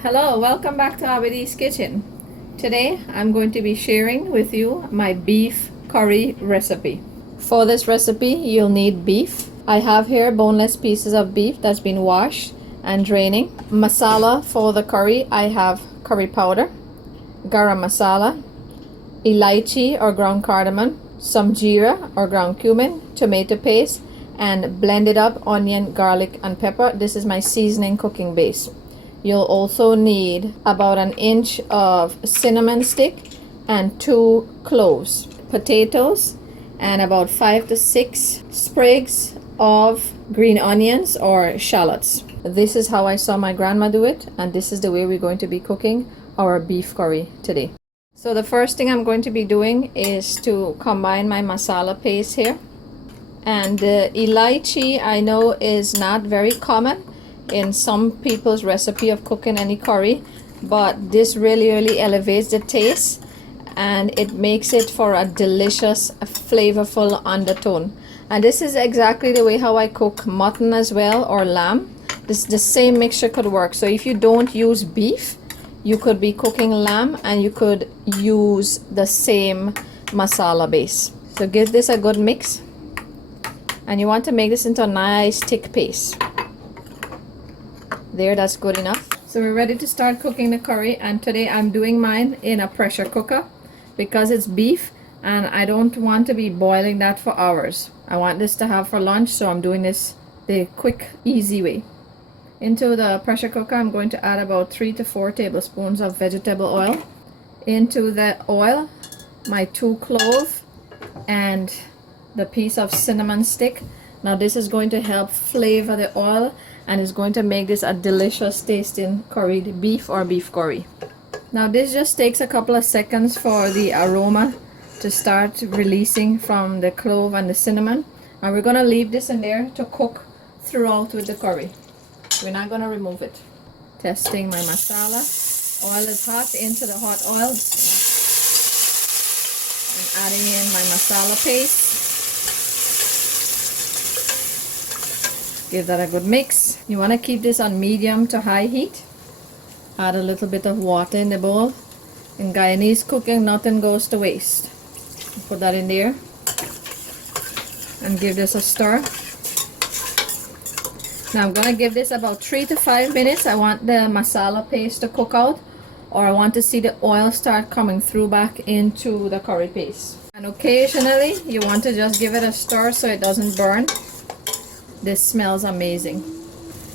Hello, welcome back to Abedi's Kitchen. Today I'm going to be sharing with you my beef curry recipe. For this recipe you'll need beef. I have here boneless pieces of beef that's been washed and draining. Masala for the curry, I have curry powder, garam masala, elaichi or ground cardamom, some geera or ground cumin, tomato paste, and blended up onion, garlic, and pepper. This is my seasoning cooking base. You'll also need about an inch of cinnamon stick and 2 cloves, potatoes, and about 5 to 6 sprigs of green onions or shallots. This is how I saw my grandma do it, and this is the way we're going to be cooking our beef curry today. So the first thing I'm going to be doing is to combine my masala paste here. And the elaichi, I know, is not very common in some people's recipe of cooking any curry, but this really elevates the taste and it makes it for a delicious, flavorful undertone. And this is exactly the way how I cook mutton as well, or lamb. The same mixture could work. So if you don't use beef, you could be cooking lamb and you could use the same masala base. So give this a good mix, and you want to make this into a nice thick paste. There, that's good enough. So we're ready to start cooking the curry, and today I'm doing mine in a pressure cooker because it's beef and I don't want to be boiling that for hours. I want this to have for lunch, so I'm doing this the quick, easy way. Into the pressure cooker I'm going to add about 3 to 4 tablespoons of vegetable oil. Into the oil, my 2 cloves and the piece of cinnamon stick. Now this is going to help flavor the oil and is going to make this a delicious tasting curried beef or beef curry. Now this just takes a couple of seconds for the aroma to start releasing from the clove and the cinnamon, and we're going to leave this in there to cook throughout with the curry. We're not going to remove it. Testing my masala. Oil is hot. Into the hot oil and adding in my masala paste. Give that a good mix. You want to keep this on medium to high heat. Add a little bit of water in the bowl. In Guyanese cooking, nothing goes to waste. Put that in there and give this a stir. Now I'm going to give this about 3 to 5 minutes. I want the masala paste to cook out, or I want to see the oil start coming through back into the curry paste. And occasionally you want to just give it a stir so it doesn't burn. This smells amazing.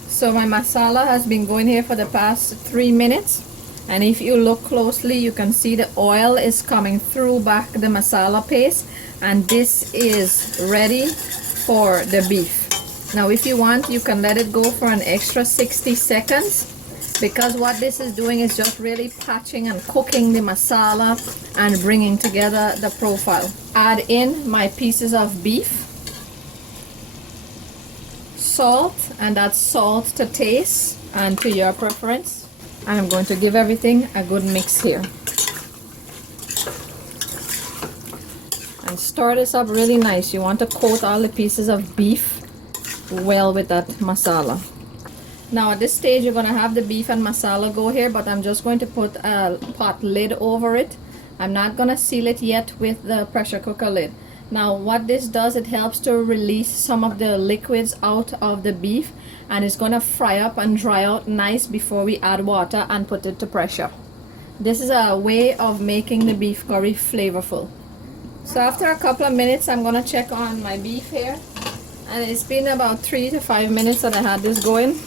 So my masala has been going here for the past 3 minutes, and if you look closely you can see the oil is coming through back the masala paste, and this is ready for the beef. Now if you want, you can let it go for an extra 60 seconds, because what this is doing is just really patching and cooking the masala and bringing together the profile. Add in my pieces of beef, salt, and that's salt to taste and to your preference. And I'm going to give everything a good mix here and stir this up really nice. You want to coat all the pieces of beef well with that masala. Now at this stage you're going to have the beef and masala go here, but I'm just going to put a pot lid over it. I'm not going to seal it yet with the pressure cooker lid. Now what this does, it helps to release some of the liquids out of the beef, and it's going to fry up and dry out nice before we add water and put it to pressure. This is a way of making the beef curry flavorful. So after a couple of minutes I'm going to check on my beef here, and it's been about 3 to 5 minutes that I had this going.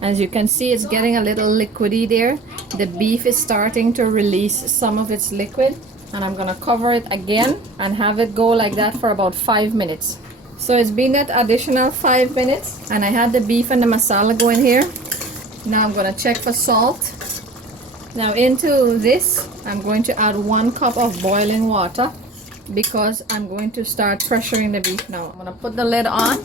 As you can see, it's getting a little liquidy there. The beef is starting to release some of its liquid, and I'm gonna cover it again and have it go like that for about 5 minutes. So it's been that additional 5 minutes, and I had the beef and the masala going here. Now I'm gonna check for salt. Now into this I'm going to add 1 cup of boiling water, because I'm going to start pressuring the beef now. I'm gonna put the lid on,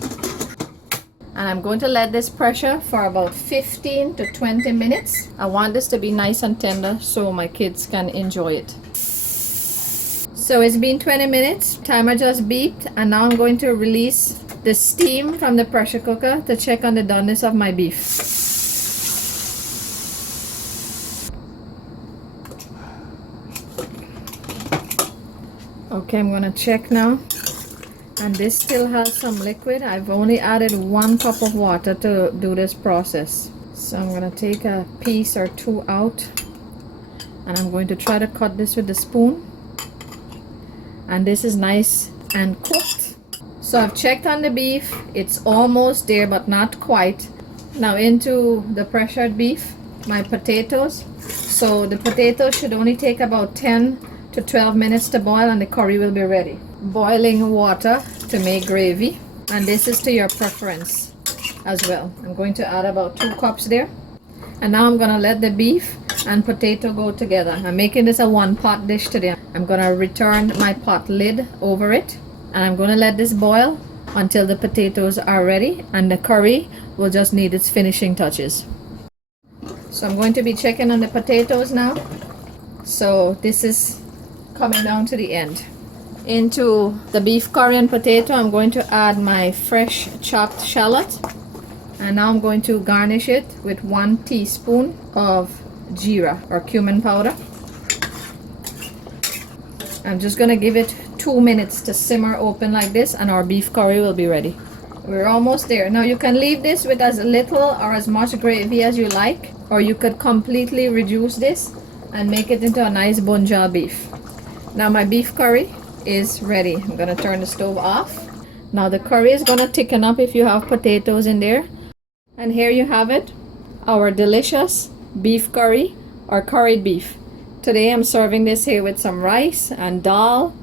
and I'm going to let this pressure for about 15 to 20 minutes. I want this to be nice and tender so my kids can enjoy it. So it's been 20 minutes, timer just beeped, and now I'm going to release the steam from the pressure cooker to check on the doneness of my beef. Okay, I'm gonna check now. And this still has some liquid. I've only added 1 cup of water to do this process. So I'm gonna take a piece or 2 out, and I'm going to try to cut this with the spoon. And this is nice and cooked. So I've checked on the beef. It's almost there, but not quite. Now into the pressured beef, my potatoes. So the potatoes should only take about 10 to 12 minutes to boil, and the curry will be ready. Boiling water to make gravy, and this is to your preference as well. I'm going to add about 2 cups there. And now I'm gonna let the beef and potato go together. I'm making this a 1-pot dish today. I'm gonna return my pot lid over it, and I'm gonna let this boil until the potatoes are ready, and the curry will just need its finishing touches. So I'm going to be checking on the potatoes now. So this is coming down to the end. Into the beef curry and potato, I'm going to add my fresh chopped shallot, and now I'm going to garnish it with 1 teaspoon of geera or cumin powder. I'm just gonna give it 2 minutes to simmer open like this, and our beef curry will be ready. We're almost there. Now you can leave this with as little or as much gravy as you like, or you could completely reduce this and make it into a nice bunja beef. Now my beef curry is ready. I'm gonna turn the stove off. Now the curry is gonna thicken up if you have potatoes in there. And here you have it, our delicious beef curry or curried beef. Today I'm serving this here with some rice and dal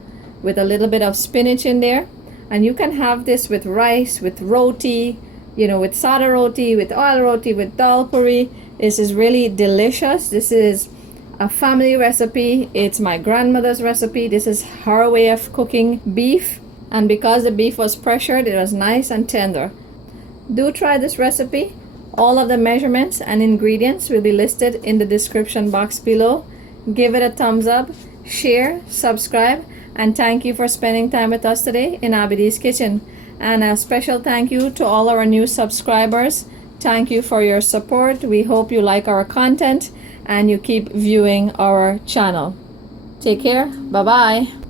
with a little bit of spinach in there. And you can have this with rice, with roti, you know, with sada roti, with oil roti, with dal puri. This is really delicious. This is a family recipe. It's my grandmother's recipe. This is her way of cooking beef, and because the beef was pressured, it was nice and tender. Do try this recipe. All of the measurements and ingredients will be listed in the description box below. Give it a thumbs up, share, subscribe, and thank you for spending time with us today in Abidi's Kitchen. And a special thank you to all our new subscribers. Thank you for your support. We hope you like our content and you keep viewing our channel. Take care. Bye bye.